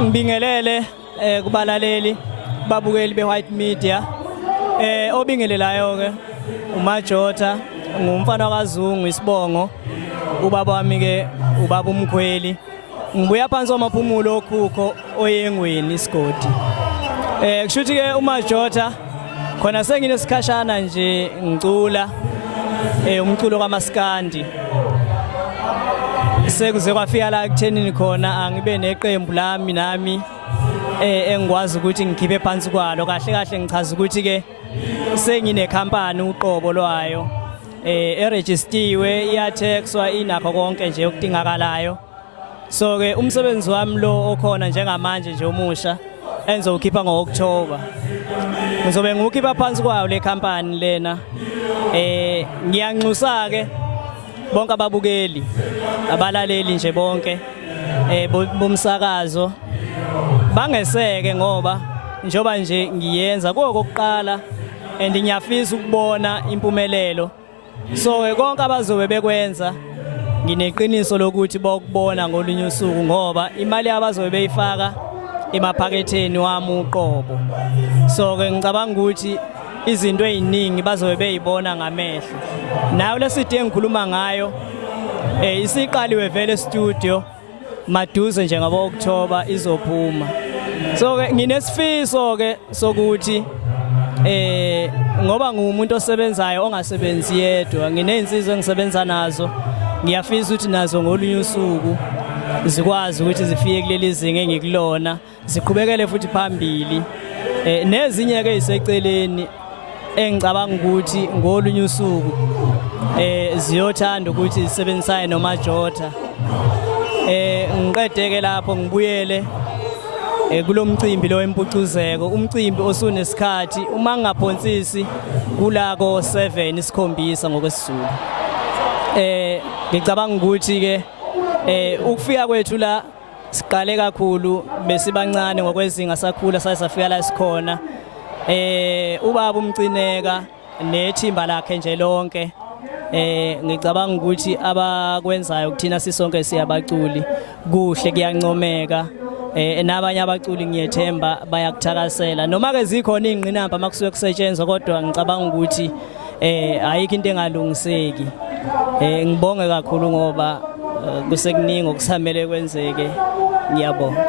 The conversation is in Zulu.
Ngibingelele kubalaleli babukeli be-white media obingelelayo ke uMajotha ngumfana kaZungu isibongo ubaba wami ke ubaba umkhweli ngibuya phansi kwamaphumulo okhukho oyengweni isigodi kushuthi ke uMajotha khona senginesikhashana nje ngicula umculo kaMaskandi sekuze kwafika la kuthenini khona angibe neqembu lami nami engikwazi ukuthi ngikhiphe phansi kwalo kahle kahle ngichaza ukuthi ke sengine company uqobo lwayo eregistiwe iyathexwa inakho konke nje okudingakalayo so ke umsebenzi wami lo okhona njengamanje nje omusha enzokhipha ngo-October ngizobe ngikhipha phansi kwayo le company lena ngiyanxusa ke bonke ababukeli abalaleli nje bonke bomsakazo bangeseke ngoba njoba nje ngiyenza kokuqala and ngiyafisa ukubona impumelelo so konke abazobe bekwenza ngineqiniso lokuthi bokubona ngolunye usuku ngoba imali abazobe beyifaka emaphaketheni wami uqobo so ke ngicabanga ukuthi izinto eziningi bazobe beyibona ngamehlo nayo lesidi engikhuluma ngayo isiqaliwe vele studio maduze nje ngabo-October izophuma so ke nginesifiso ke sokuthi ngoba ngumuntu osebenzayo ongasebenzi yedwa nginezinsizwa engisebenza nazo ngiyafisa ukuthi nazo ngolunye usuku zikwazi ukuthi zifike kuleli zinga engikulona ziqhubekele futhi phambili nezinye ke iseceleni engicabanga ukuthi ngolunye usuku ziyothanda ukuthi zisebenzisane noMajotha ngiqedeke lapho ngibuyele kulomcimbi lo Mpucuzeko umcimbi osunesikhathi uma ngingaphonsisi kulako 7 isikhombisa ngokwesizulu ngicabanga ukuthi ke ukufika kwethu la siqale kakhulu besibancane ngokwezinga sakhula sasafika la sikhona ubaba umcineka nethimba lakhe nje lonke ngicabanga ukuthi abakwenzayo ukuthina sisonke siyabaculi kuhle kuyancomeka nabanye abaculi ngiyethemba bayakuthakasela noma ke zikhona ingqinamba makusuke kusetshenzwa kodwa ngicabanga ukuthi ayikho into engalungiseki ngibonge kakhulu ngoba kusekuningi okusamele kwenzeke ngiyabonga.